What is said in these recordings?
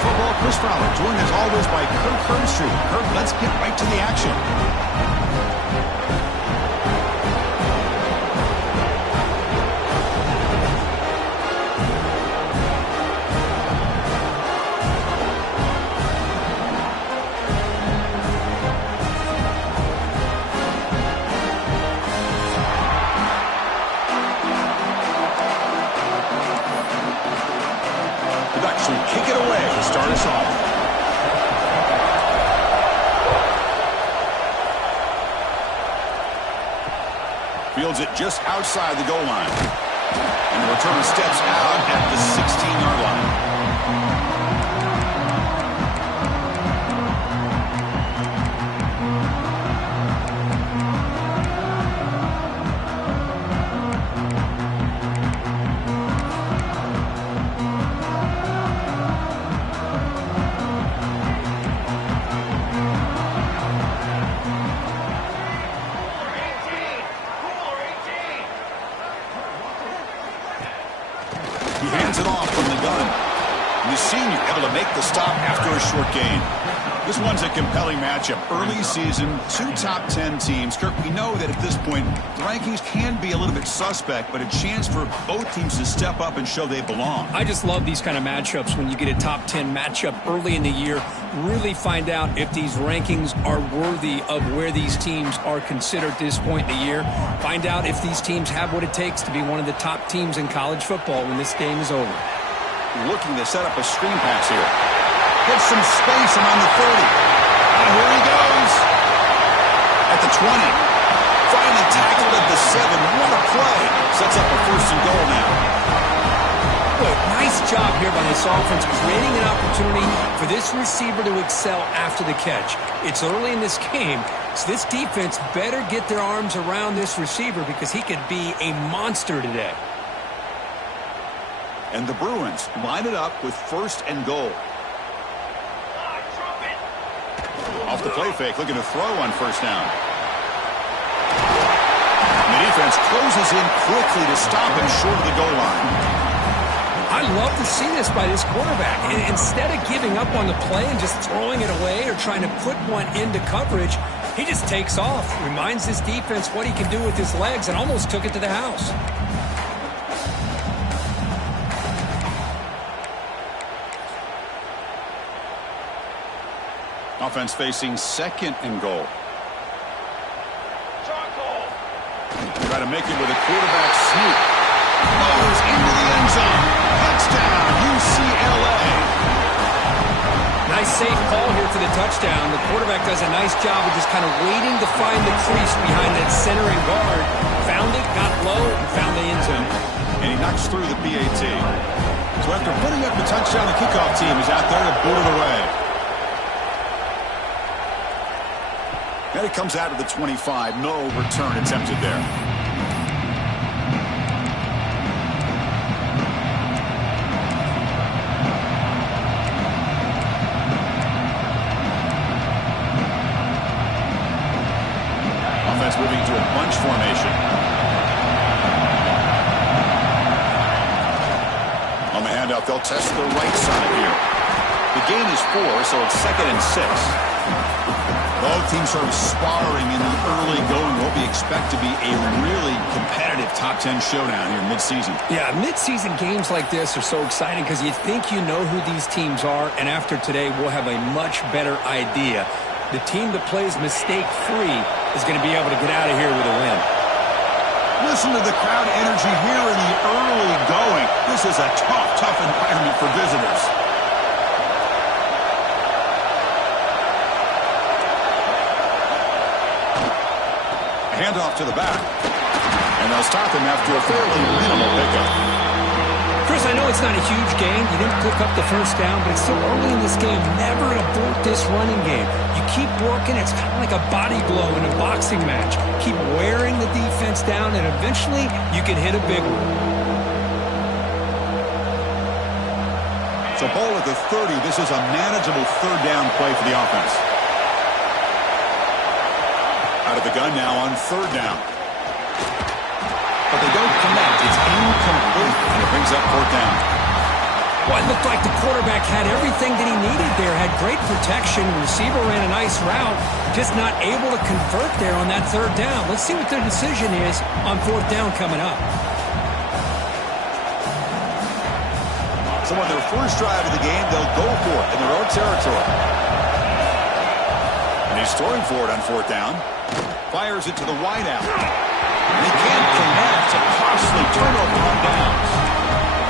Football, Chris Fowler, joined as always by Kirk Herbstreit. Kirk, let's get right to the action. Kick it away to start us off. Fields it just outside the goal line. And the return steps out at the 16-yard line. He hands it off from the gun. And the senior able to make the stop after a short gain. This one's a compelling matchup. Early season, two top 10 teams. Kirk, we know that at this point, the rankings can be a little bit suspect, but a chance for both teams to step up and show they belong. I just love these kind of matchups when you get a top 10 matchup early in the year. Really find out if these rankings are worthy of where these teams are considered at this point in the year. Find out if these teams have what it takes to be one of the top teams in college football when this game is over. Looking to set up a screen pass here. Gets some space around the 30. And here he goes. At the 20. Finally tackled at the 7. What a play. Sets up a 1st and goal now. Boy, nice job here by this offense, creating an opportunity for this receiver to excel after the catch. It's early in this game, so this defense better get their arms around this receiver because he could be a monster today. And the Bruins line it up with 1st and goal. Off the play fake, looking to throw on 1st down. And the defense closes in quickly to stop him short of the goal line. I love to see this by this quarterback. And instead of giving up on the play and just throwing it away or trying to put one into coverage, he just takes off, reminds this defense what he can do with his legs, and almost took it to the house. Offense facing 2nd and goal. Try to make it with a quarterback sneak. Goes into the end zone. Touchdown, UCLA. Nice safe call here for the touchdown. The quarterback does a nice job of just kind of waiting to find the crease behind that center and guard. Found it, got low, and found the end zone. And he knocks through the PAT. So after putting up the touchdown, the kickoff team is out there to boot it away. And it comes out of the 25. No return attempted there. Offense moving to a bunch formation. On the handout, they'll test the right side here. The gain is 4, so it's 2nd and 6. Both teams sort of sparring in the early going. What we expect to be a really competitive top 10 showdown here mid-season. Yeah, mid-season games like this are so exciting because you think you know who these teams are, and after today we'll have a much better idea. The team that plays mistake-free is going to be able to get out of here with a win. Listen to the crowd energy here in the early going. This is a tough environment for visitors. Handoff to the back. And they'll stop him after a fairly minimal pickup. Chris, I know it's not a huge gain. You didn't pick up the 1st down, but it's so early in this game. Never abort this running game. You keep working. It's kind of like a body blow in a boxing match. Keep wearing the defense down, and eventually you can hit a big one. So ball at the 30. This is a manageable 3rd down play for the offense. Out of the gun now on 3rd down. But they don't connect. It's incomplete, and it brings up 4th down. Well, it looked like the quarterback had everything that he needed there. Had great protection. Receiver ran a nice route. Just not able to convert there on that third down. Let's see what their decision is on fourth down coming up. So on their first drive of the game, they'll go for it in their own territory. And he's throwing for it on fourth down. Fires it to the wideout. And he can't connect. A costly turnover on downs.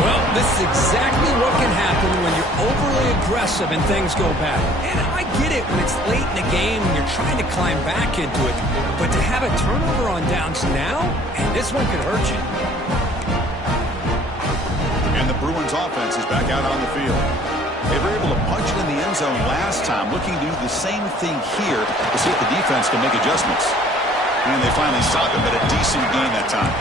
Well, this is exactly what can happen when you're overly aggressive and things go bad. And I get it when it's late in the game and you're trying to climb back into it. But to have a turnover on downs now, and this one could hurt you. And the Bruins offense is back out on the field. They were able to punch it in the end zone last time, looking to do the same thing here to see if the defense can make adjustments. And they finally stopped him at a decent gain that time.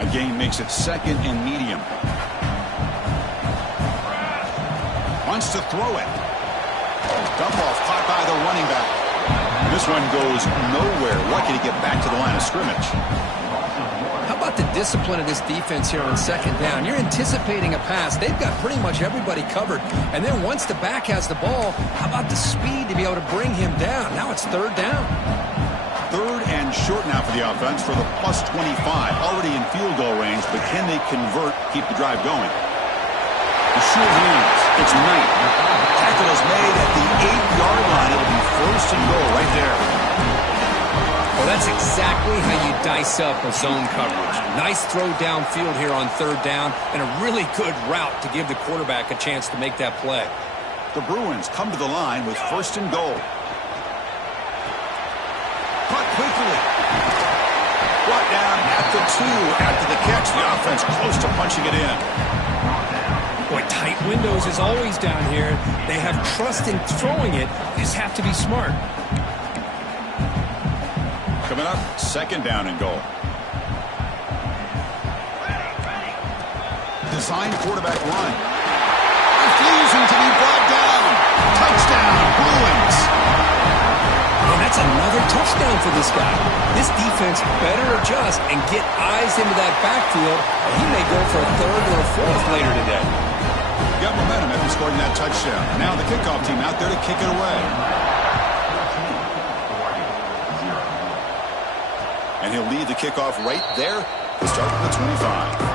A gain makes it second and medium. Wants to throw it. Dump off caught by the running back. This one goes nowhere. Lucky to get back to the line of scrimmage. How about the discipline of this defense here on second down? You're anticipating a pass. They've got pretty much everybody covered. And then once the back has the ball, how about the speed to be able to bring him down? Now it's third down. Third and short now for the offense for the plus 25. Already in field goal range, but can they convert, keep the drive going? The short hands. It's Knight. Tackle is made at the 8-yard line. It'll be first and goal right there. Well, that's exactly how you dice up a zone coverage. Nice throw downfield here on third down, and a really good route to give the quarterback a chance to make that play. The Bruins come to the line with first and goal. Cut quickly. Brought down at the 2 after the catch. The offense close to punching it in. Boy, tight windows is always down here. They have trust in throwing it. They just have to be smart. Coming up, second down and goal. Design quarterback run. Refusing to be brought down. Touchdown, Bruins. And that's another touchdown for this guy. This defense better adjust and get eyes into that backfield. He may go for a third or a fourth later today. Got momentum after scoring that touchdown. Now the kickoff team out there to kick it away. And he'll lead the kickoff right there to start at the 25.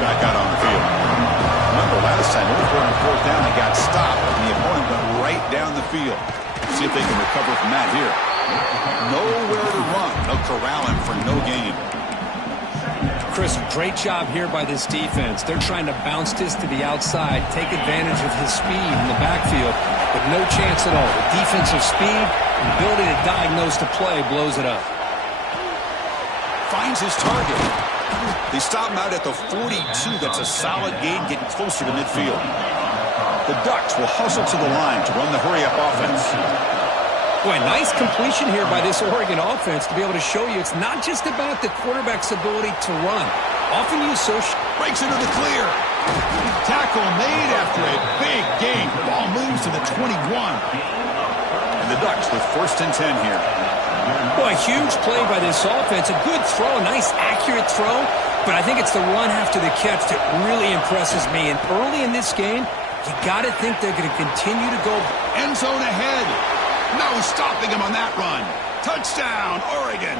Back out on the field. Remember last time, they were on fourth down, they got stopped, and the opponent went right down the field. See if they can recover from that here. Nowhere to run. They'll corral him for no gain. Chris, great job here by this defense. They're trying to bounce this to the outside, take advantage of his speed in the backfield, but no chance at all. The defensive speed and ability to diagnose the play blows it up. Finds his target. They stop him out at the 42. That's a solid gain, getting closer to midfield. The Ducks will hustle to the line to run the hurry-up offense. Boy, nice completion here by this Oregon offense to be able to show you it's not just about the quarterback's ability to run. Often you associate... Breaks into the clear. Tackle made after a big gain. Ball moves to the 21. And the Ducks with first and 10 here. Boy, huge play by this offense. A good throw, nice accurate throw. But I think it's the run after the catch that really impresses me. And early in this game, you got to think they're going to continue to go. End zone ahead. No stopping him on that run. Touchdown, Oregon.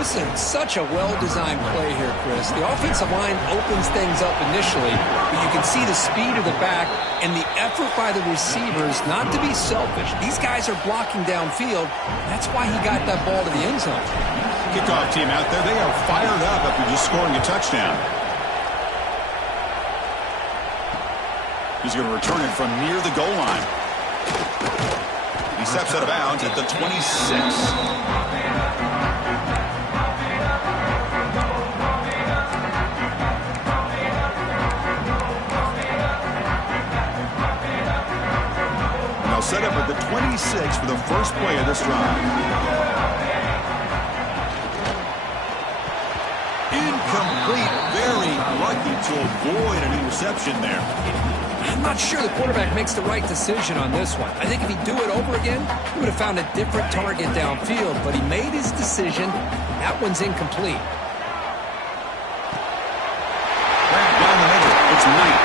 This is such a well-designed play here, Chris. The offensive line opens things up initially, but you can see the speed of the back and the effort by the receivers not to be selfish. These guys are blocking downfield. That's why he got that ball to the end zone. Kickoff team out there, they are fired up after just scoring a touchdown. He's going to return it from near the goal line. He steps out of bounds at the 26. Set up at the 26 for the first play of this drive. Incomplete. Very lucky to avoid an interception there. I'm not sure the quarterback makes the right decision on this one. I think if he'd do it over again, he would have found a different target downfield, but he made his decision. That one's incomplete. Down the middle, it's Knight.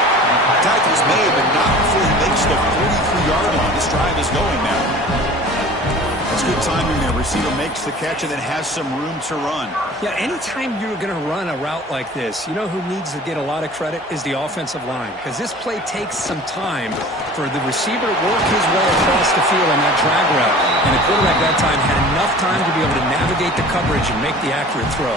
Tackle's made, but not before he makes the 43-yard line. This drive is going now. That's good timing there. Receiver makes the catch and then has some room to run. Yeah, anytime you're going to run a route like this, you know who needs to get a lot of credit is the offensive line, because this play takes some time for the receiver to work his way across the field on that drag route. And the quarterback that time had enough time to be able to navigate the coverage and make the accurate throw.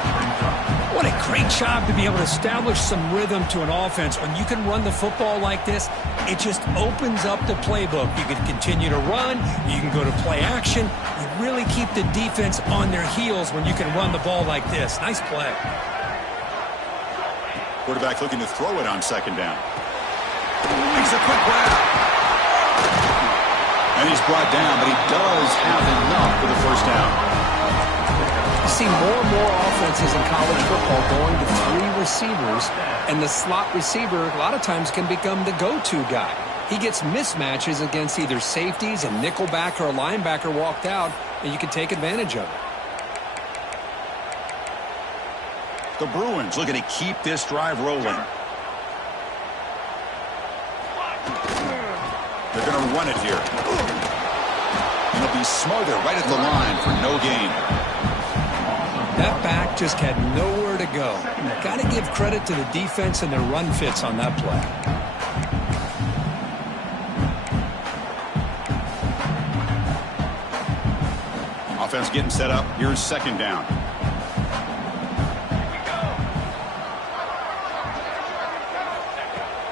What a great job to be able to establish some rhythm to an offense. When you can run the football like this, it just opens up the playbook. You can continue to run. You can go to play action. You really keep the defense on their heels when you can run the ball like this. Nice play. Quarterback looking to throw it on second down. Makes a quick grab. And he's brought down, but he does have enough for the first down. You see more and more offenses in college football going to 3 receivers, and the slot receiver a lot of times can become the go-to guy. He gets mismatches against either safeties, a nickelback, or a linebacker walked out, and you can take advantage of it. The Bruins looking to keep this drive rolling. They're going to run it here. And it'll be smothered right at the line for no gain. That back just had nowhere to go. Got to give credit to the defense and their run fits on that play. Offense getting set up. Here's second down.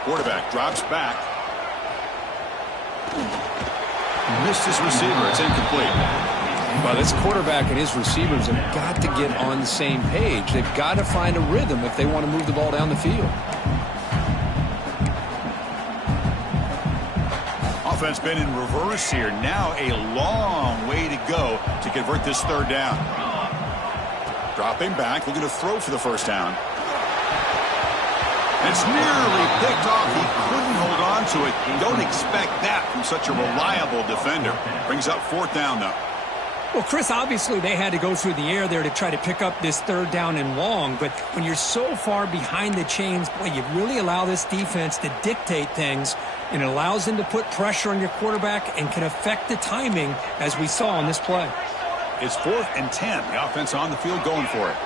Quarterback drops back. Missed his receiver. It's incomplete. Well, this quarterback and his receivers have got to get on the same page. They've got to find a rhythm if they want to move the ball down the field. Offense been in reverse here. Now a long way to go to convert this third down. Dropping back, looking to throw for the first down. It's nearly picked off. He couldn't hold on to it. You don't expect that from such a reliable defender. Brings up fourth down, though. Well, Chris, obviously they had to go through the air there to try to pick up this third down and long, but when you're so far behind the chains, boy, you really allow this defense to dictate things, and it allows them to put pressure on your quarterback and can affect the timing, as we saw on this play. It's 4th and 10. The offense on the field going for it.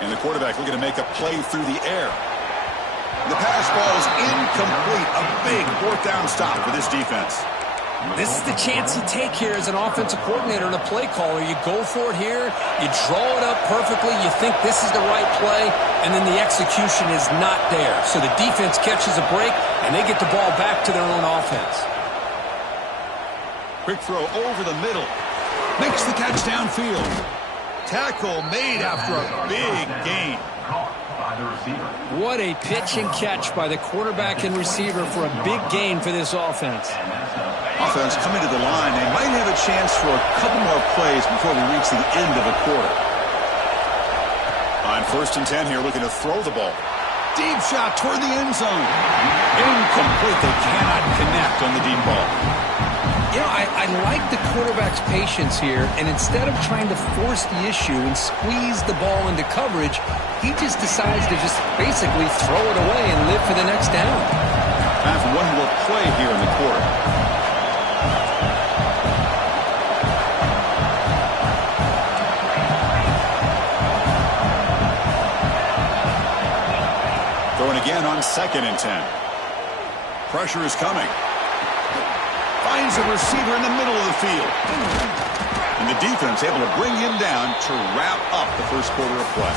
And the quarterback looking to make a play through the air. The pass ball is incomplete. A big fourth down stop for this defense. This is the chance you take here as an offensive coordinator and a play caller. You go for it here, you draw it up perfectly, you think this is the right play, and then the execution is not there. So the defense catches a break, and they get the ball back to their own offense. Quick throw over the middle. Makes the catch downfield. Tackle made after a big gain. What a pitch and catch by the quarterback and receiver for a big gain for this offense. Offense coming to the line. They might have a chance for a couple more plays before we reach the end of the quarter. On 1st and 10 here, looking to throw the ball. Deep shot toward the end zone. Incomplete. They cannot connect on the deep ball. You know, I like the quarterback's patience here, and instead of trying to force the issue and squeeze the ball into coverage, he just decides to just basically throw it away and live for the next down. Time for one more play here in the quarter. Throwing again on 2nd and 10. Pressure is coming. Finds a receiver in the middle of the field. And the defense able to bring him down to wrap up the first quarter of play.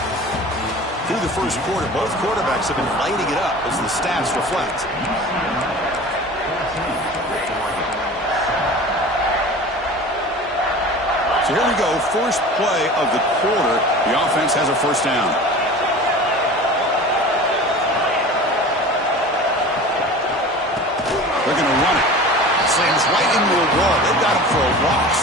Through the first quarter, both quarterbacks have been lighting it up as the stats reflect. So here we go, first play of the quarter. The offense has a first down. They're going to run it. and it's right into a wall. They've got him for a loss.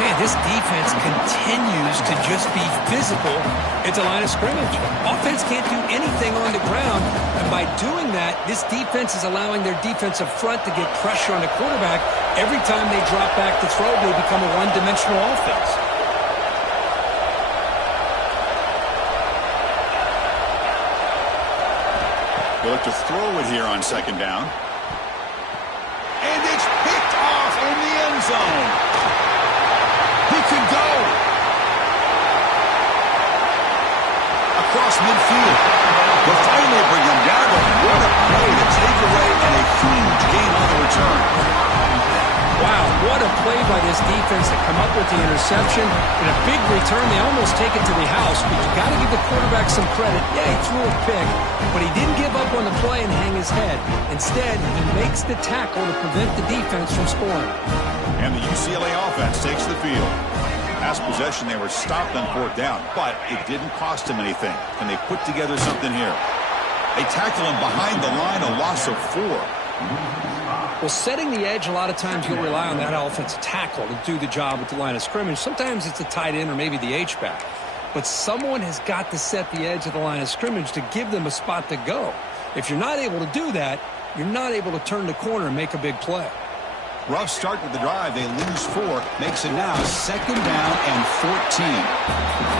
Man, this defense continues to just be physical at the line of scrimmage. Offense can't do anything on the ground, and by doing that, this defense is allowing their defensive front to get pressure on the quarterback. Every time they drop back to throw, they become a one-dimensional offense. They'll look to throw it here on second down. And it's picked off in the end zone. He can go across midfield. They'll finally bring him down, but what a play to take away and a huge gain on the return. Wow, what a play by this defense to come up with the interception. And a big return, they almost take it to the house, but you got to give the quarterback some credit. Yeah, he threw a pick, but he didn't give up on the play and hang his head. Instead, he makes the tackle to prevent the defense from scoring. And the UCLA offense takes the field. Last possession, they were stopped on fourth down, but it didn't cost them anything. And they put together something here. They tackle him behind the line, a loss of 4. Well, setting the edge, a lot of times you'll rely on that offensive tackle to do the job at the line of scrimmage. Sometimes it's a tight end or maybe the H-back. But someone has got to set the edge of the line of scrimmage to give them a spot to go. If you're not able to do that, you're not able to turn the corner and make a big play. Rough start with the drive. They lose 4. Makes it now second down and 14.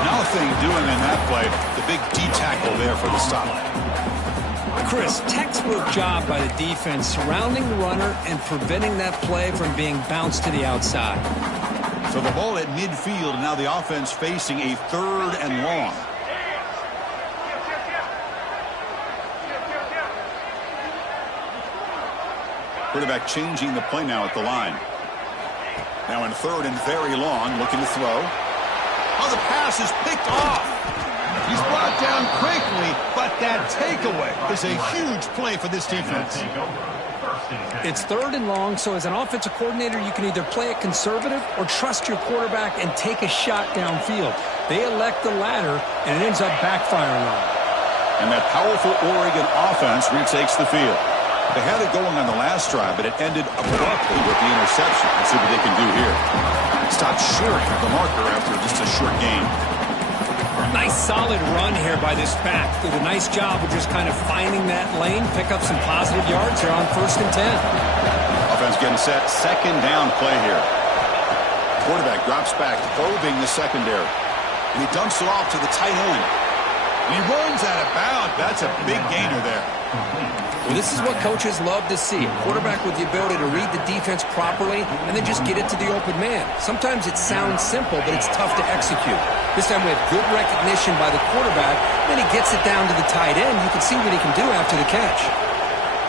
Nothing doing in that play. The big D-tackle there for the stop. Chris, textbook job by the defense surrounding the runner and preventing that play from being bounced to the outside. So the ball at midfield, and now the offense facing a 3rd and long. Quarterback changing the play now at the line. Now in 3rd and very long, looking to throw. Oh, the pass is picked off. He's brought down quickly, but that takeaway is a huge play for this defense. It's 3rd and long, so as an offensive coordinator, you can either play it conservative or trust your quarterback and take a shot downfield. They elect the latter, and it ends up backfiring on them. And that powerful Oregon offense retakes the field. They had it going on the last drive, but it ended abruptly with the interception. Let's see what they can do here. Stopped short of the marker after just a short gain. Nice solid run here by this back. Did a nice job of just kind of finding that lane, pick up some positive yards here on 1st and 10. Offense getting set. Second down play here. Quarterback drops back, probing the secondary. And he dumps it off to the tight end. And he runs out of bounds. That's a big gainer there. Well, this is what coaches love to see. A quarterback with the ability to read the defense properly and then just get it to the open man. Sometimes it sounds simple, but it's tough to execute. This time we have good recognition by the quarterback. Then he gets it down to the tight end. You can see what he can do after the catch.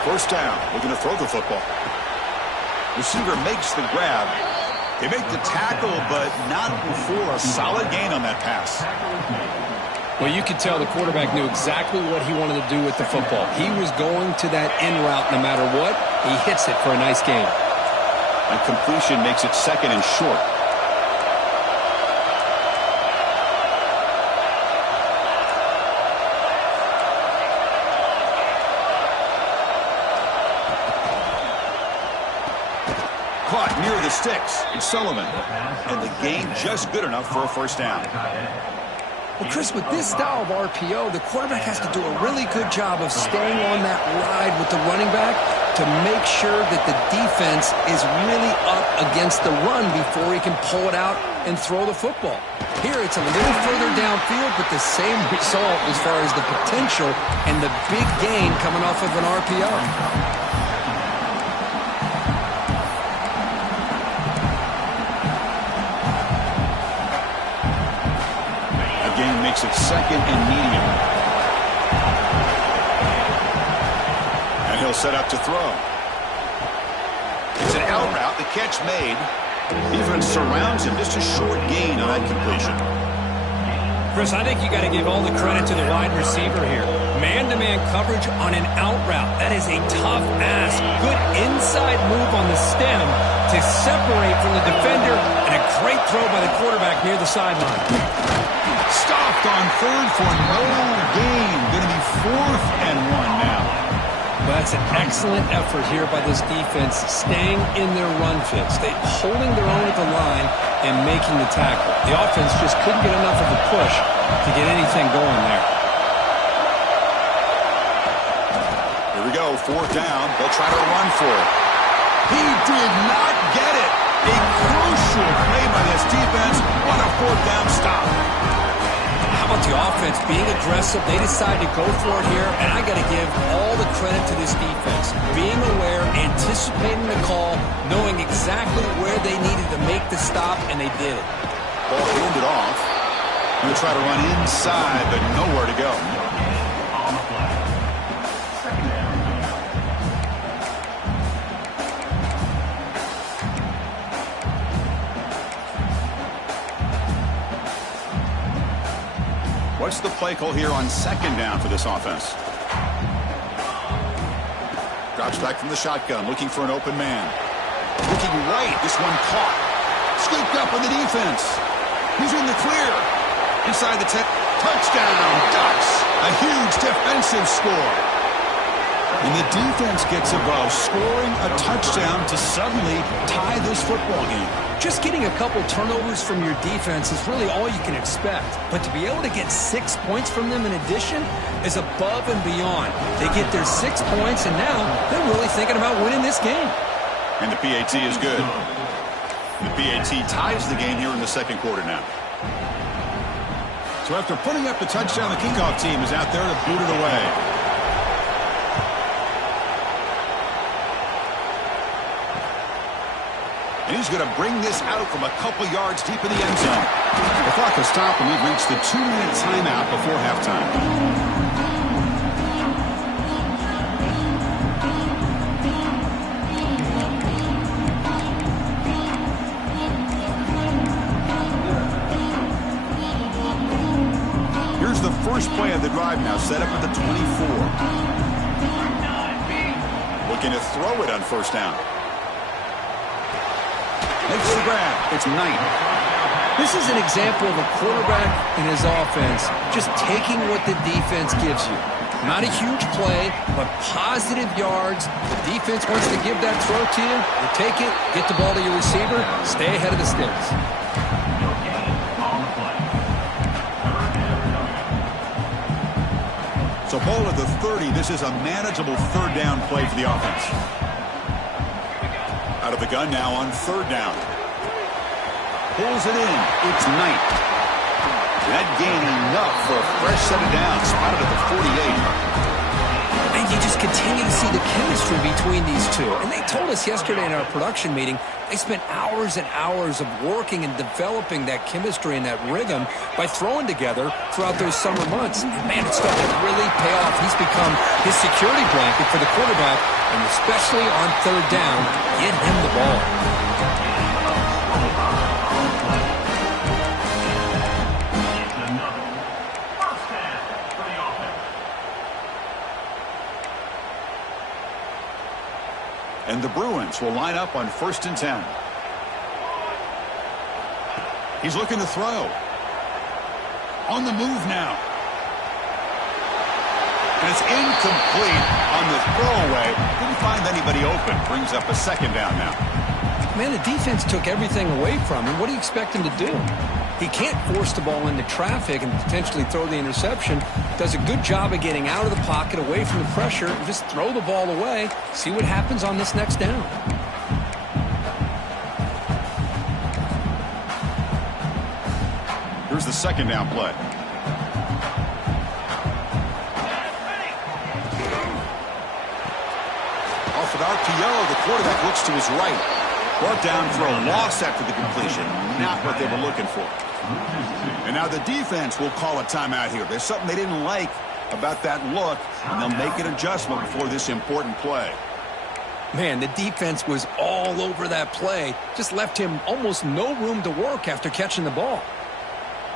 1st down. Looking to throw the football. Receiver makes the grab. They make the tackle, but not before a solid gain on that pass. Well, you could tell the quarterback knew exactly what he wanted to do with the football. He was going to that end route no matter what. He hits it for a nice gain. And completion makes it 2nd and short. Caught near the sticks. It's Sullivan. And the gain just good enough for a 1st down. Well, Chris, with this style of RPO, the quarterback has to do a really good job of staying on that ride with the running back to make sure that the defense is really up against the run before he can pull it out and throw the football. Here, it's a little further downfield, but the same result as far as the potential and the big gain coming off of an RPO. Makes it 2nd and medium. And he'll set up to throw. It's an out route. The catch made. Defense surrounds him. Just a short gain on that completion. Chris, I think you got to give all the credit to the wide receiver here. Man-to-man coverage on an out route. That is a tough ask. Good inside move on the stem to separate from the defender, and a great throw by the quarterback near the sideline. Stopped on 3rd for no gain. Going to be 4th and 1 now. Well, that's an excellent effort here by this defense, staying in their run fits. They holding their own at the line and making the tackle. The offense just couldn't get enough of a push to get anything going there. Here we go, 4th down. They'll try to run for it. He did not get it. A crucial play by this defense. What a 4th down stop. How about the offense being aggressive? They decide to go for it here, and I got to give all the credit to this defense. Being aware, anticipating the call, knowing exactly where they needed to make the stop, and they did it. Ball handed off. He'll try to run inside, but nowhere to go. What's the play call here on 2nd down for this offense? Drops back from the shotgun, looking for an open man. Looking right, this one caught. Scooped up on the defense. He's in the clear. Inside the 10. Touchdown, Ducks. A huge defensive score. And the defense gets above, scoring a touchdown to suddenly tie this football game. Just getting a couple turnovers from your defense is really all you can expect. But to be able to get 6 points from them in addition is above and beyond. They get their 6 points, and now they're really thinking about winning this game. And the PAT is good. The PAT ties the game here in the 2nd quarter now. So after putting up the touchdown, the kickoff team is out there to boot it away. And he's going to bring this out from a couple yards deep in the end zone. The clock will stop, and we've reached the 2-minute timeout before halftime. Here's the first play of the drive now, set up at the 24. Looking to throw it on 1st down. Makes the grab. It's Knight. This is an example of a quarterback and his offense just taking what the defense gives you. Not a huge play, but positive yards. The defense wants to give that throw to you. You take it, get the ball to your receiver, stay ahead of the sticks. So ball at the 30. This is a manageable 3rd down play for the offense. Out of the gun now on 3rd down. Pulls it in. It's Knight. That gain enough for a fresh set of downs. Spotted at the 48. And you just continue to see the chemistry between these two. And they told us yesterday in our production meeting, they spent hours and hours of working and developing that chemistry and that rhythm by throwing together throughout those summer months. And man, it's starting to really pay off. He's become his security blanket for the quarterback, and especially on 3rd down, get him the ball. And the Bruins will line up on 1st and 10. He's looking to throw. On the move now. And it's incomplete on the throwaway. Didn't find anybody open. Brings up a 2nd down now. Man, the defense took everything away from him. What do you expect him to do? He can't force the ball into traffic and potentially throw the interception. Does a good job of getting out of the pocket, away from the pressure, and just throw the ball away. See what happens on this next down. Here's the 2nd down play. Off an RPO, the quarterback looks to his right. Brought down for a loss after the completion. Not what they were looking for. And now the defense will call a timeout here. There's something they didn't like about that look, and they'll make an adjustment before this important play. Man, the defense was all over that play. Just left him almost no room to work after catching the ball.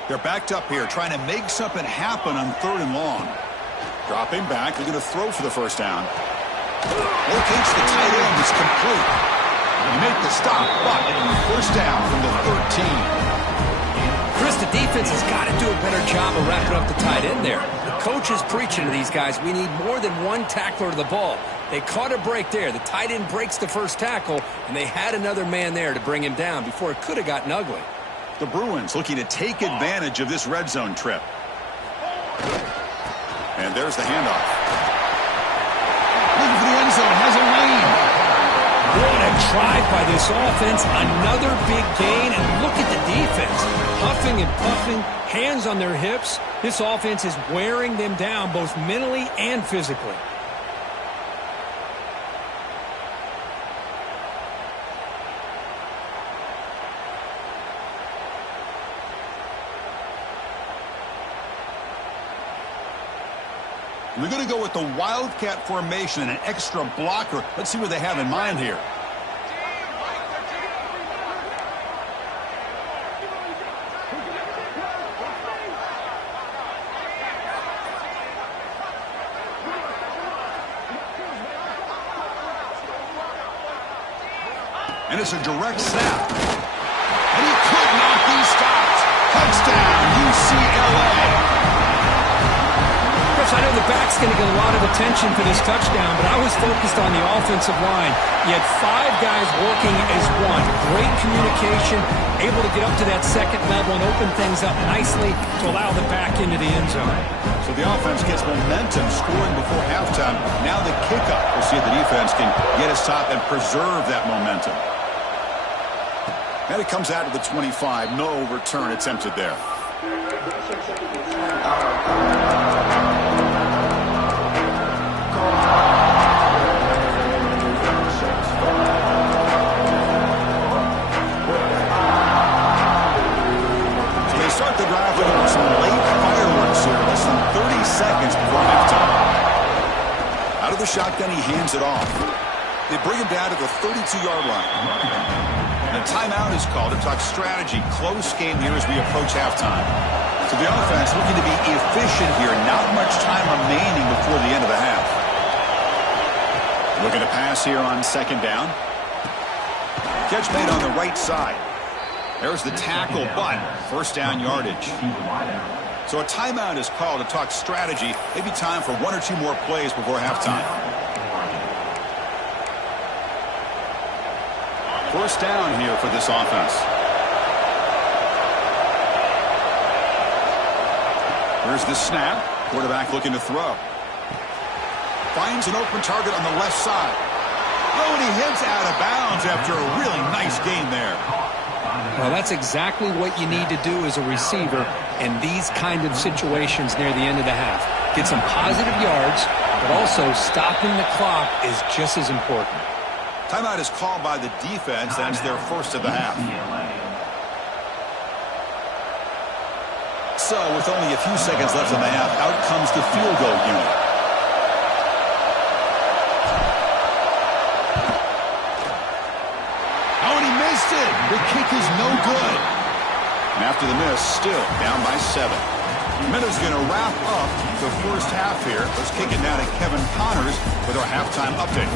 They're backed up here, trying to make something happen on 3rd and long. Dropping back, they're going to throw for the 1st down. Locates the tight end, it's complete. You make the stop, but 1st down from the 13. Chris, the defense has got to do a better job of wrapping up the tight end there. The coach is preaching to these guys, we need more than one tackler to the ball. They caught a break there. The tight end breaks the first tackle, and they had another man there to bring him down before it could have gotten ugly. The Bruins looking to take advantage of this red zone trip. And there's the handoff. Looking for the end zone, has a lane. What a drive by this offense. Another big gain, and look at the defense. Huffing and puffing, hands on their hips. This offense is wearing them down both mentally and physically. They're going to go with the Wildcat formation and an extra blocker. Let's see what they have in mind here. And it's a direct snap. And he could not be stopped. Touchdown, UCLA. I know the back's going to get a lot of attention for this touchdown, but I was focused on the offensive line. You had 5 guys working as one. Great communication, able to get up to that second level and open things up nicely to allow the back into the end zone. So the offense gets momentum, scoring before halftime. Now the kickoff. We'll see if the defense can get a stop and preserve that momentum. And it comes out to the 25. No return attempted there. Shotgun, he hands it off. They bring him down to the 32-yard line. And a timeout is called to talk strategy. Close game here as we approach halftime. So the offense looking to be efficient here. Not much time remaining before the end of the half. Looking to pass here on second down. Catch made on the right side. There's the tackle, but first down yardage. So a timeout is called to talk strategy. Maybe time for 1 or 2 more plays before halftime. First down here for this offense. Here's the snap. Quarterback looking to throw. Finds an open target on the left side. Oh, and he heads out of bounds after a really nice gain there. Well, that's exactly what you need to do as a receiver in these kind of situations near the end of the half. Get some positive yards, but also stopping the clock is just as important. Timeout is called by the defense. That's their first of the half. So, with only a few seconds left in the half, out comes the field goal unit. The kick is no good. And after the miss, still down by 7. Minutes going to wrap up the first half here. Let's kick it now to Kevin Connors with our halftime update.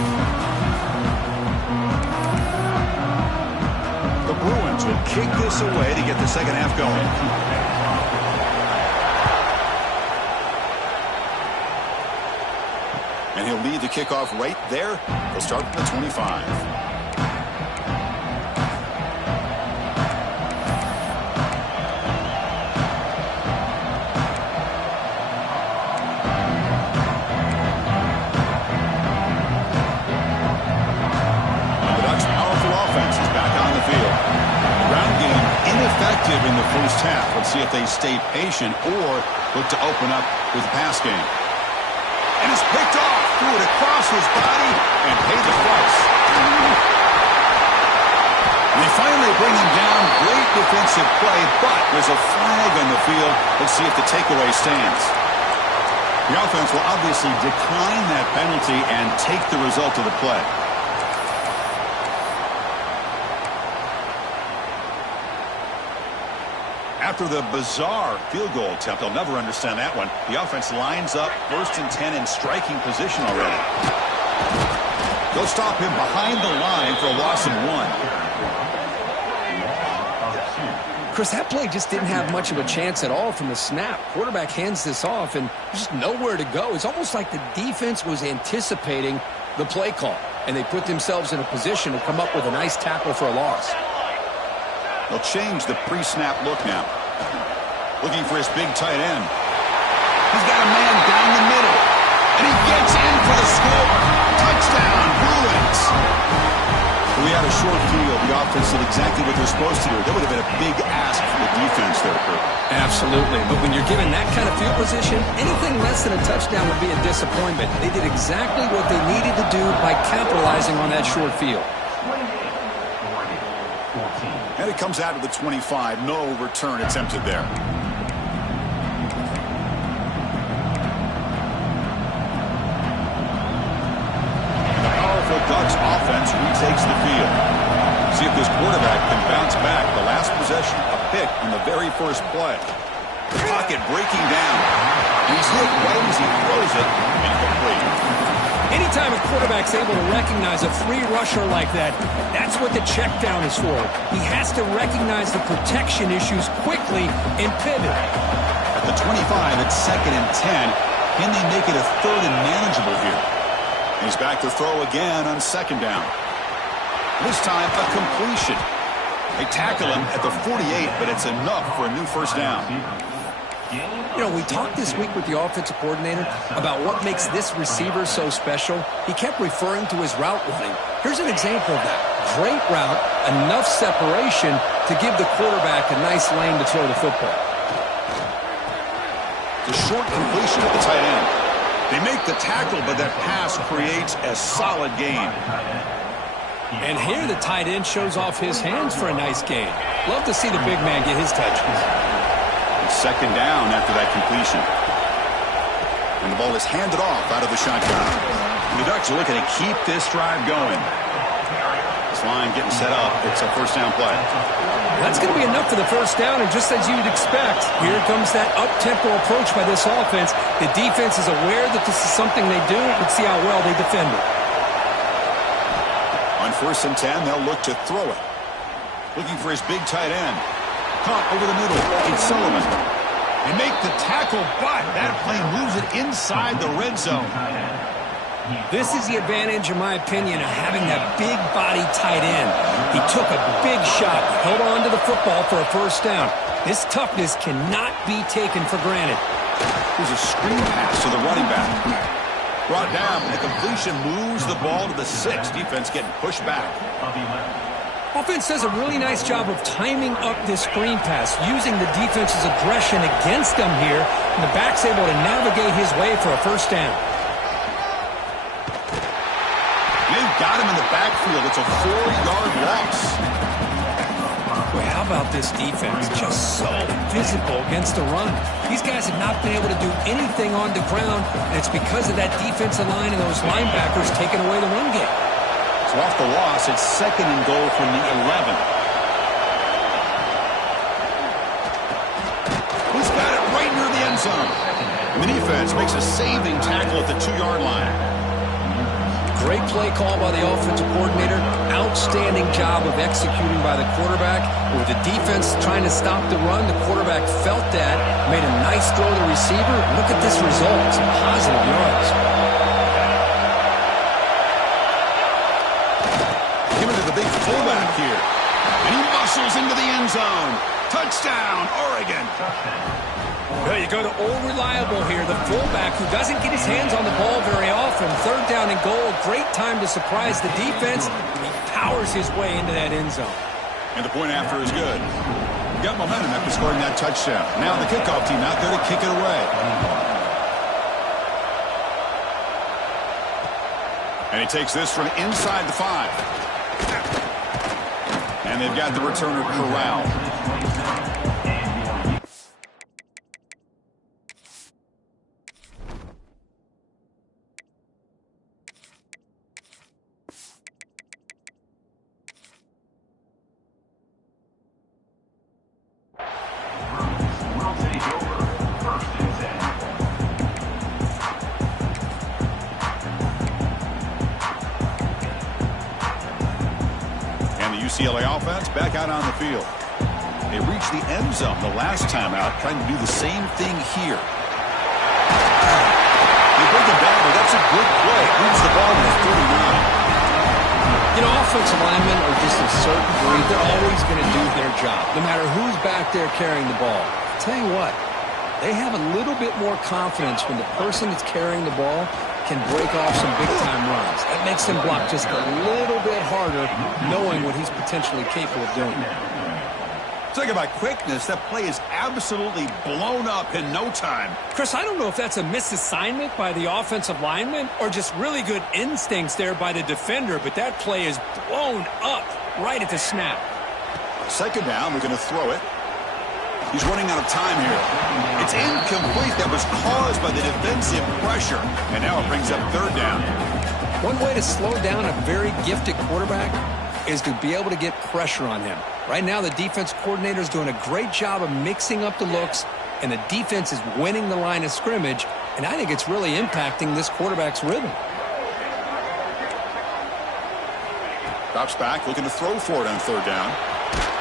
The Bruins will kick this away to get the second half going. And he'll lead the kickoff right there. They'll start from the 25. In the first half. Let's see if they stay patient or look to open up with a pass game. And it's picked off, threw it across his body and paid the price. And they finally bring him down. Great defensive play, but there's a flag on the field. Let's see if the takeaway stands. The offense will obviously decline that penalty and take the result of the play. After the bizarre field goal attempt, I'll never understand that one. The offense lines up 1st and 10 in striking position already. They'll stop him behind the line for a loss of 1. Chris, that play just didn't have much of a chance at all from the snap. Quarterback hands this off, and there's just nowhere to go. It's almost like the defense was anticipating The play call, and they put themselves in a position to come up with a nice tackle for a loss. They'll change the pre-snap look now. Looking for his big tight end. He's got a man down the middle. And he gets in for the score. Touchdown, Bruins. If we had a short field, the offense did exactly what they're supposed to do. That would have been a big ask for the defense there, Kurt. Absolutely. But when you're given that kind of field position, anything less than a touchdown would be a disappointment. They did exactly what they needed to do by capitalizing on that short field. And it comes out to the 25. No return attempted there. And the powerful Ducks offense retakes the field. See if this quarterback can bounce back. The last possession, a pick on the very first play. The pocket breaking down. And he's hit right as he throws it. Incomplete. Anytime a quarterback's able to recognize a free rusher like that, that's what the check down is for. He has to recognize the protection issues quickly and pivot. At the 25, it's 2nd and 10. Can they make it a 3rd and manageable here? He's back to throw again on 2nd down. This time, a completion. They tackle him at the 48, but it's enough for a new first down. You know, we talked this week with the offensive coordinator about what makes this receiver so special. He kept referring to his route running. Here's an example of that. Great route, enough separation to give the quarterback a nice lane to throw the football. The short completion at the tight end. They make the tackle, but that pass creates a solid gain. And here the tight end shows off his hands for a nice gain. Love to see the big man get his touches. 2nd down after that completion. And the ball is handed off out of the shotgun. And the Ducks are looking to keep this drive going. This line getting set up. It's a first down play. That's going to be enough for the first down, and just as you'd expect, here comes that up-tempo approach by this offense. The defense is aware that this is something they do. Let's see how well they defend it. On 1st and 10, they'll look to throw it. Looking for his big tight end. Caught over the middle. It's Sullivan. They make the tackle, but that plane moves it inside the red zone. This is the advantage, in my opinion, of having that big body tight end. He took a big shot, held on to the football for a first down. This toughness cannot be taken for granted. There's a screen pass to the running back. Brought down, and the completion moves the ball to the 6. Defense getting pushed back. Offense does a really nice job of timing up this screen pass, using the defense's aggression against them here, and the back's able to navigate his way for a first down. They've got him in the backfield. It's a 4-yard loss. Boy, how about this defense? Just so physical against the run. These guys have not been able to do anything on the ground, and it's because of that defensive line and those linebackers taking away the run game. So off the loss, it's 2nd and goal from the 11. He's got it right near the end zone. And the defense makes a saving tackle at the 2-yard line. Great play call by the offensive coordinator. Outstanding job of executing by the quarterback. With the defense trying to stop the run, the quarterback felt that, made a nice throw to the receiver. Look at this result. Some positive yards. The big fullback here. And he muscles into the end zone. Touchdown, Oregon. Well, you go to old reliable here, the fullback who doesn't get his hands on the ball very often. 3rd down and goal. Great time to surprise the defense. He powers his way into that end zone. And the point after is good. Got momentum after scoring that touchdown. Now the kickoff team out there to kick it away. And he takes this from inside the 5. And they've got the returner corralled. UCLA offense back out on the field. They reached the end zone the last time out, trying to do the same thing here. They break looking bad, but that's a good play. Moves the ball to the 39. You know, offensive linemen are just a certain breed. They're always going to do their job, no matter who's back there carrying the ball. I'll tell you what, they have a little bit more confidence when the person that's carrying the ball can break off some big-time runs. That makes them block just a little bit harder, knowing what he's potentially capable of doing. Talk about quickness. That play is absolutely blown up in no time. Chris, I don't know if that's a misassignment by the offensive lineman or just really good instincts there by the defender, but that play is blown up right at the snap. Second down, we're going to throw it. He's running out of time here. It's incomplete. That was caused by the defensive pressure. And now it brings up third down. One way to slow down a very gifted quarterback is to be able to get pressure on him. Right now, the defense coordinator is doing a great job of mixing up the looks, and the defense is winning the line of scrimmage, and I think it's really impacting this quarterback's rhythm. Drops back, looking to throw for it on third down.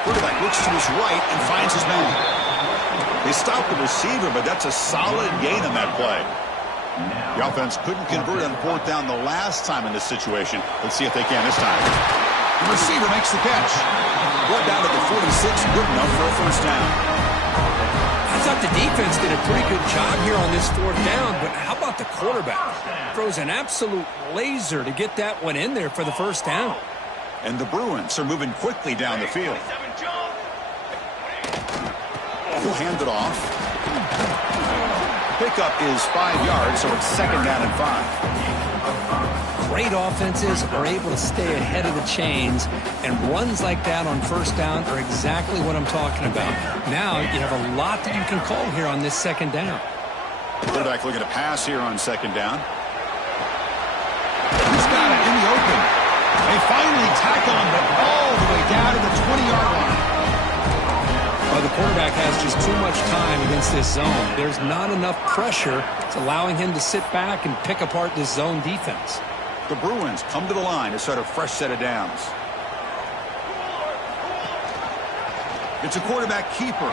Quarterback looks to his right and finds his man. They stopped the receiver, but that's a solid gain on that play. The offense couldn't convert on fourth down the last time in this situation. Let's see if they can this time. The receiver makes the catch. Brought down to the 46, good enough for a first down. I thought the defense did a pretty good job here on this fourth down, but how about the quarterback? Throws an absolute laser to get that one in there for the first down. And the Bruins are moving quickly down the field. He'll hand it off. Pickup is 5 yards, so it's second down and 5. Great offenses are able to stay ahead of the chains, and runs like that on first down are exactly what I'm talking about. Now you have a lot that you can call here on this second down. Quarterback looking to pass here on second down. He's got it in the open. They finally tackle him, but all the way down to the 20-yard line. Well, the quarterback has just too much time against this zone. There's not enough pressure. It's allowing him to sit back and pick apart this zone defense. The Bruins come to the line to start a fresh set of downs. It's a quarterback keeper.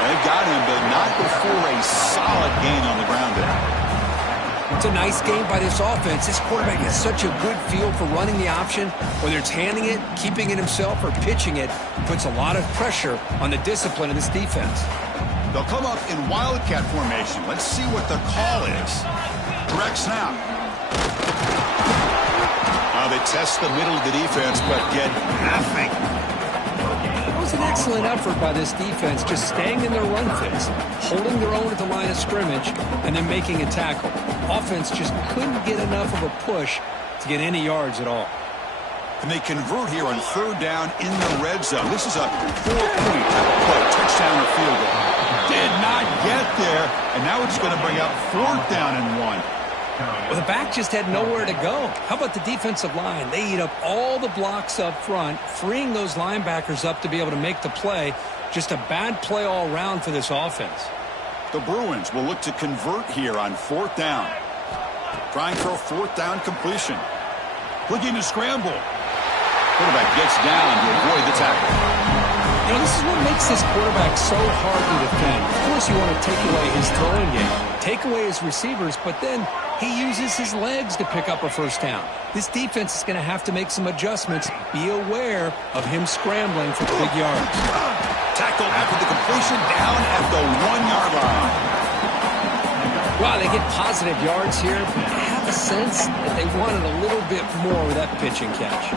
They've got him, but not before a solid gain on the ground there. It's a nice game by this offense. This quarterback has such a good feel for running the option. Whether it's handing it, keeping it himself, or pitching it, puts a lot of pressure on the discipline of this defense. They'll come up in wildcat formation. Let's see what the call is. Direct snap. They test the middle of the defense, but get nothing. It was an excellent effort by this defense, just staying in their run fits, holding their own at the line of scrimmage, and then making a tackle. Offense just couldn't get enough of a push to get any yards at all. And they convert here on third down in the red zone. This is a 4-point play, touchdown or field goal. Did not get there, and now it's going to bring up fourth down and 1. Well, the back just had nowhere to go. How about the defensive line? They eat up all the blocks up front, freeing those linebackers up to be able to make the play. Just a bad play all around for this offense. The Bruins will look to convert here on fourth down. Trying for a fourth down completion. Looking to scramble. Quarterback gets down to avoid the tackle. You know, this is what makes this quarterback so hard to defend. Of course, you want to take away his throwing game, take away his receivers, but then he uses his legs to pick up a first down. This defense is going to have to make some adjustments. Be aware of him scrambling for big yards. Tackle after the completion, down at the 1-yard line. Wow, they get positive yards here, but I have a sense that they wanted a little bit more with that pitching catch.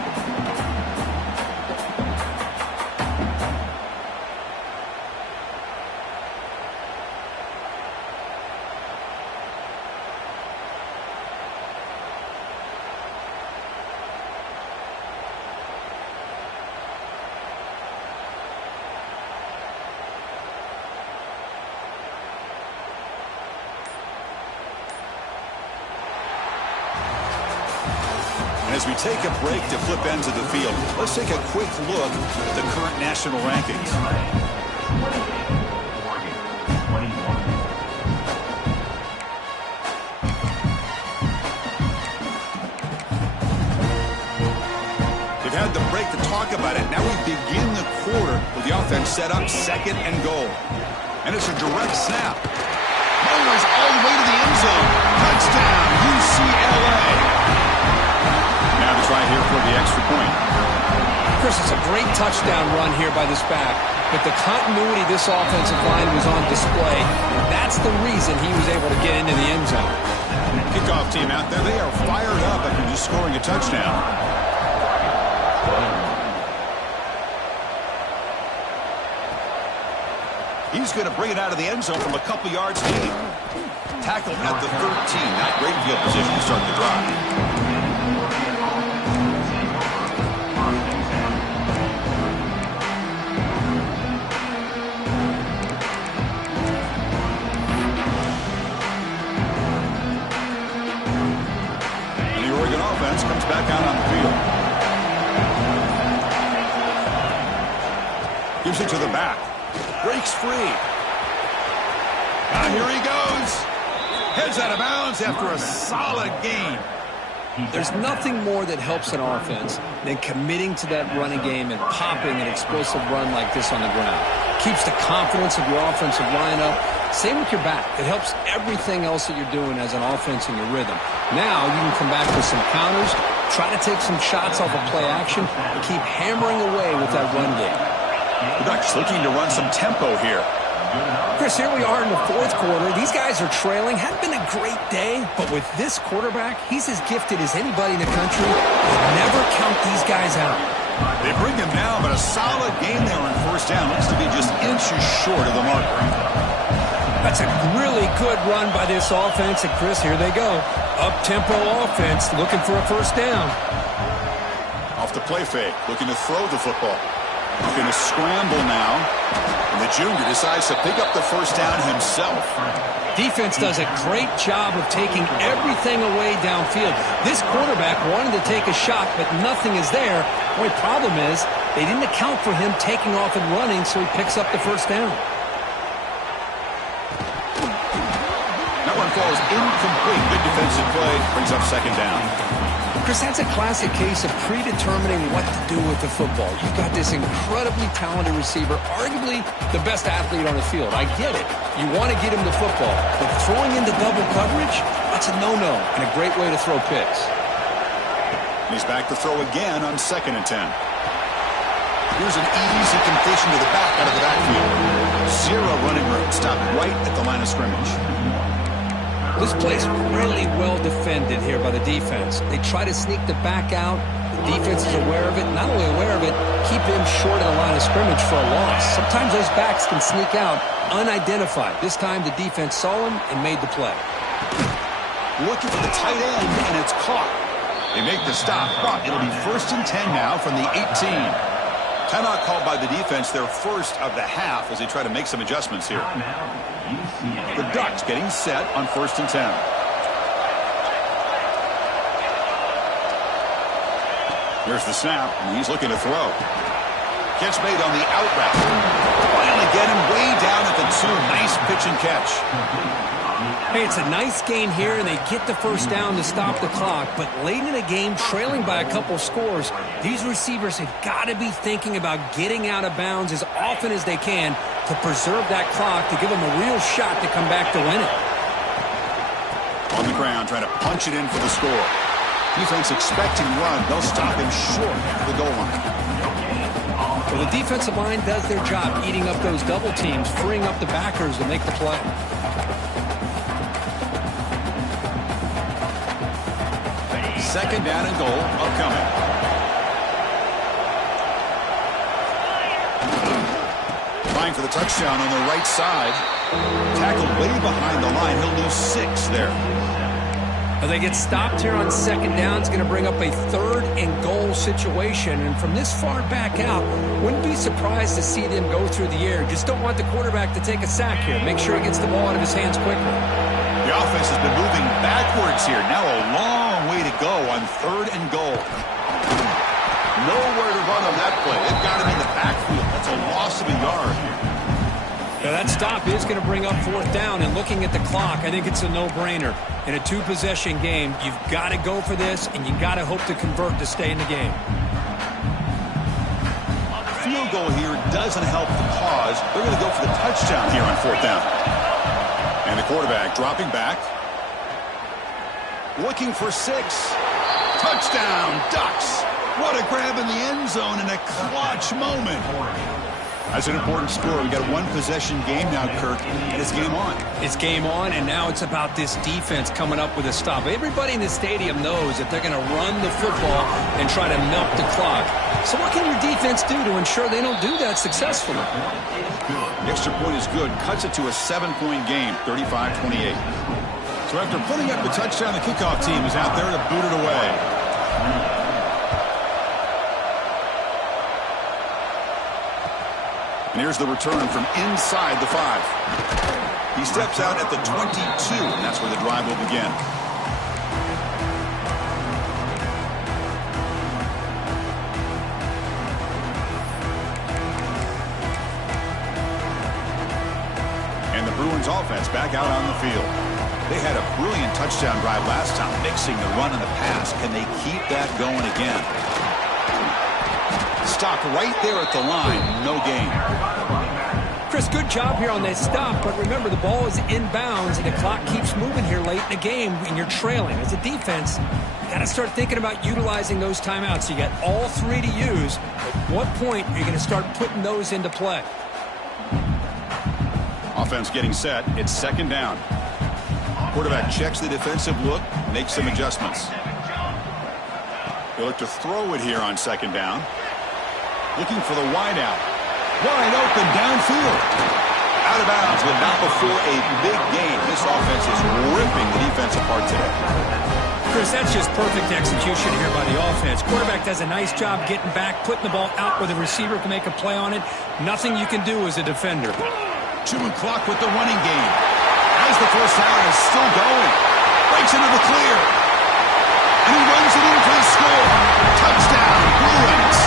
As we take a break to flip ends of the field, let's take a quick look at the current national rankings. They've had the break to talk about it. Now we begin the quarter with the offense set up, second and goal. And it's a direct snap. Powers all the way to the end zone. Touchdown, UCLA. Now to try here for the extra point. Chris, it's a great touchdown run here by this back, but the continuity of this offensive line was on display. That's the reason he was able to get into the end zone. Kickoff team out there, they are fired up after just scoring a touchdown. He's going to bring it out of the end zone from a couple yards deep. Tackled at the 13. Not great field position to start the drive. Comes back out on the field. Gives it to the back. Breaks free. Here he goes. Heads out of bounds after a solid gain. There's nothing more that helps an offense than committing to that running game and popping an explosive run like this on the ground. Keeps the confidence of your offensive line up. Same with your back. It helps everything else that you're doing as an offense in your rhythm. Now you can come back with some counters, try to take some shots off of play action, and keep hammering away with that run game. The Ducks looking to run some tempo here. Chris, here we are in the fourth quarter. These guys are trailing. Hadn't been a great day, but with this quarterback, he's as gifted as anybody in the country. You never count these guys out. They bring him down, but a solid game there on first down. Looks to be just inches short of the marker. That's a really good run by this offense. And, Chris, here they go. Up-tempo offense looking for a first down. Off the play fake, looking to throw the football. Looking to scramble now. And the junior decides to pick up the first down himself. Defense does a great job of taking everything away downfield. This quarterback wanted to take a shot, but nothing is there. The only problem is they didn't account for him taking off and running, so he picks up the first down. That one falls incomplete. Good defensive play. Brings up second down. Chris, that's a classic case of predetermining what to do with the football. You've got this incredibly talented receiver, arguably the best athlete on the field. I get it. You want to get him the football. But throwing into double coverage, that's a no-no and a great way to throw picks. He's back to throw again on 2nd and 10. Here's an easy completion to the back out of the backfield. Zero running room. Stopped right at the line of scrimmage. This play's really well defended here by the defense. They try to sneak the back out. The defense is aware of it. Not only aware of it, keep him short of the line of scrimmage for a loss. Sometimes those backs can sneak out unidentified. This time the defense saw him and made the play. Looking for the tight end, and it's caught. They make the stop, but it'll be 1st and 10 now from the 18. Timeout called by the defense, their first of the half, as they try to make some adjustments here. The Ducks getting set on 1st and 10. Here's the snap, and he's looking to throw. Catch made on the out route. Finally get him way down at the 2. Nice pitch and catch. Hey, it's a nice gain here, and they get the first down to stop the clock. But late in the game, trailing by a couple scores, these receivers have got to be thinking about getting out of bounds as often as they can to preserve that clock, to give them a real shot to come back to win it. On the ground, trying to punch it in for the score. Defense expecting run. They'll stop him short of the goal line. Well, the defensive line does their job eating up those double teams, freeing up the backers to make the play. Second down and goal upcoming. Trying for the touchdown on the right side. Tackled way behind the line. He'll lose 6 there. Well, they get stopped here on 2nd down. It's going to bring up a 3rd and goal situation. And from this far back out, wouldn't be surprised to see them go through the air. Just don't want the quarterback to take a sack here. Make sure he gets the ball out of his hands quickly. The offense has been moving backwards here. Now a long way to go on 3rd and goal. Nowhere to run on that play. They've got him in the backfield. That's a loss of a yard. Now that stop is going to bring up 4th down, and looking at the clock, I think it's a no-brainer. In a 2-possession game, you've got to go for this, and you've got to hope to convert to stay in the game. Field goal here doesn't help the cause. They're going to go for the touchdown here on 4th down. And the quarterback dropping back. Looking for 6. Touchdown, Ducks. What a grab in the end zone in a clutch moment. That's an important score. We've got a one-possession game now, Kirk, and it's game on. It's game on, and now it's about this defense coming up with a stop. Everybody in the stadium knows that they're going to run the football and try to milk the clock. So what can your defense do to ensure they don't do that successfully? The extra point is good. Cuts it to a 7-point game, 35-28. So after putting up the touchdown, the kickoff team is out there to boot it away. And here's the return from inside the 5. He steps out at the 22, and that's where the drive will begin. And the Bruins offense back out on the field. They had a brilliant touchdown drive last time, mixing the run and the pass. Can they keep that going again? Stop right there at the line. No gain. Chris, good job here on that stop, but remember the ball is inbounds and the clock keeps moving here late in the game and you're trailing. As a defense, you got to start thinking about utilizing those timeouts. You got all 3 to use. At what point are you going to start putting those into play? Offense getting set. It's 2nd down. Quarterback checks the defensive look, makes some adjustments. He'll look to throw it here on 2nd down. Looking for the wide out. Wide open downfield. Out of bounds, but not before a big game. This offense is ripping the defense apart today. Chris, that's just perfect execution here by the offense. Quarterback does a nice job getting back, putting the ball out where the receiver can make a play on it. Nothing you can do as a defender. Chewing clock with the running game. As the first down is still going. Breaks into the clear. And he runs it in for the score. Touchdown, Bruins.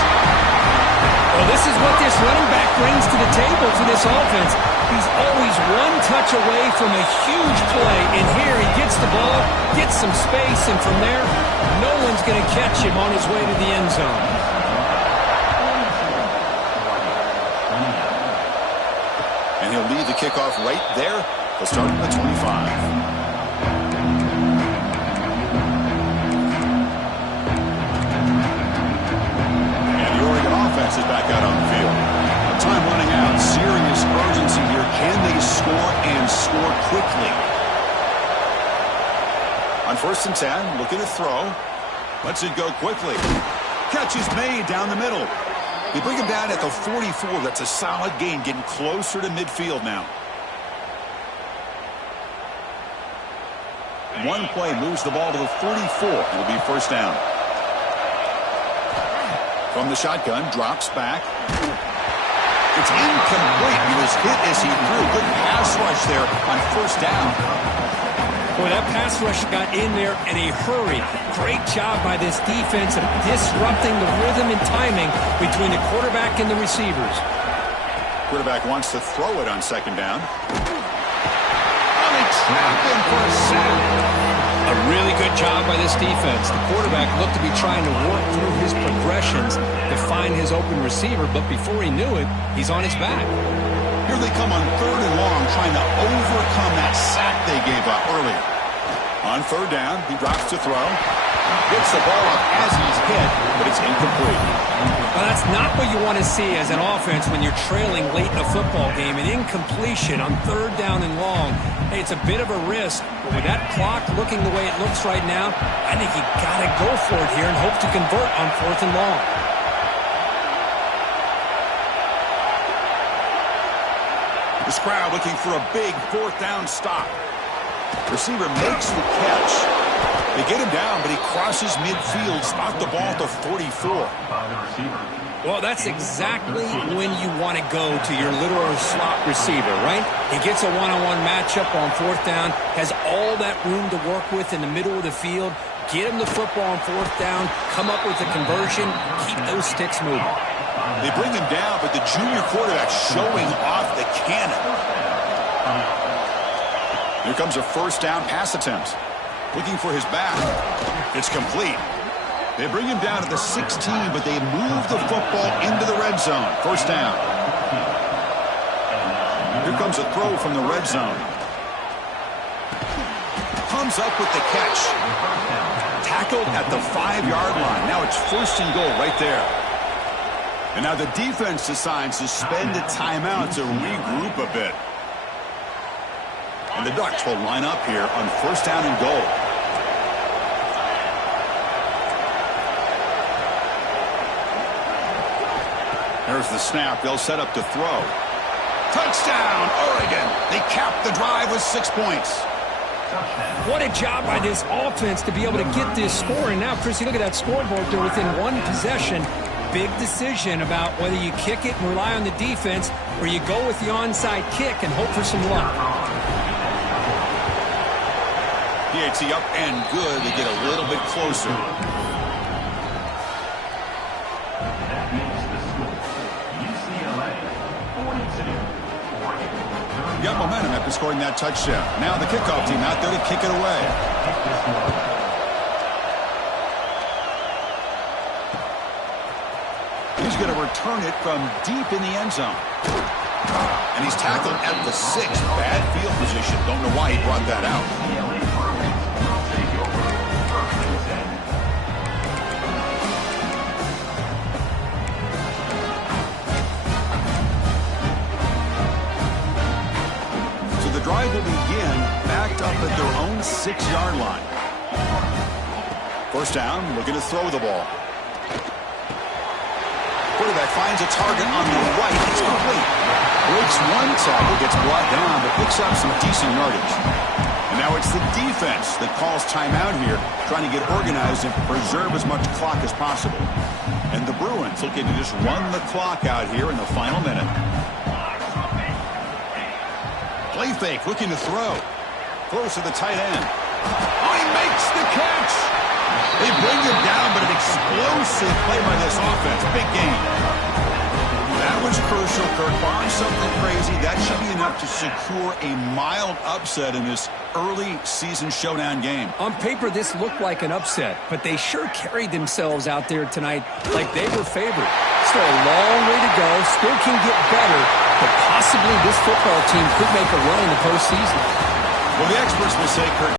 Well, this is what this running back brings to the table for this offense. He's always one touch away from a huge play, and here he gets the ball, gets some space, and from there, no one's going to catch him on his way to the end zone. And he'll lead the kickoff right there. He'll start at the 25. Is back out on the field. Time running out. Serious urgency here. Can they score and score quickly? On 1st and 10, looking to throw. Lets it go quickly. Catch is made down the middle. They bring him down at the 44. That's a solid gain, getting closer to midfield now. One play moves the ball to the 34. It'll be 1st down. From the shotgun, drops back. It's incomplete. He was hit as he threw. Good pass rush there on 1st down. Boy, that pass rush got in there in a hurry. Great job by this defense of disrupting the rhythm and timing between the quarterback and the receivers. Quarterback wants to throw it on 2nd down. Oh, they trap him for a sack. A really good job by this defense. The quarterback looked to be trying to work through his progressions to find his open receiver, but before he knew it, he's on his back. Here they come on 3rd and long, trying to overcome that sack they gave up earlier. On 3rd down, he drops to throw. Gets the ball up as he's hit, but it's incomplete. Well, that's not what you want to see as an offense when you're trailing late in a football game. An incompletion on 3rd down and long. Hey, it's a bit of a risk, but with that clock looking the way it looks right now, I think you got to go for it here and hope to convert on 4th and long. This crowd looking for a big 4th down stop. Receiver makes the catch. They get him down, but he crosses midfield, spot the ball at the 44. Well, that's exactly when you want to go to your literal slot receiver, right? He gets a one-on-one matchup on 4th down, has all that room to work with in the middle of the field, get him the football on 4th down, come up with a conversion, keep those sticks moving. They bring him down, but the junior quarterback showing off the cannon. Here comes a 1st down pass attempt. Looking for his back. It's complete. They bring him down at the 16, but they move the football into the red zone. 1st down. Here comes a throw from the red zone. Comes up with the catch. Tackled at the 5-yard line. Now it's 1st and goal right there. And now the defense decides to spend a timeout to regroup a bit. And the Ducks will line up here on 1st down and goal. There's the snap. They'll set up to throw. Touchdown, Oregon. They cap the drive with 6 points. What a job by this offense to be able to get this score. And now, Chris, you look at that scoreboard. They're within 1 possession. Big decision about whether you kick it and rely on the defense or you go with the onside kick and hope for some luck. PAT up and good to get a little bit closer. Got momentum after scoring that touchdown. Now the kickoff team out there to kick it away. He's going to return it from deep in the end zone. And he's tackled at the 6. Bad field position. Don't know why he brought that out. The drive will begin backed up at their own 6-yard line. 1st down, looking to throw the ball. Quarterback finds a target on the right. It's complete. Breaks 1 tackle, gets brought down, but picks up some decent yardage. And now it's the defense that calls timeout here, trying to get organized and preserve as much clock as possible. And the Bruins looking to just run the clock out here in the final minute. Play fake, looking to throw. Throws to the tight end. Oh, he makes the catch. They bring him down, but an explosive play by this offense. Big game. That was crucial, Kirk. Barring something crazy, that should be enough to secure a mild upset in this early season showdown game. On paper, this looked like an upset, but they sure carried themselves out there tonight like they were favored. Still a long way to go. Still can get better, but possibly this football team could make a run in the postseason. Well, the experts will say, Kirk,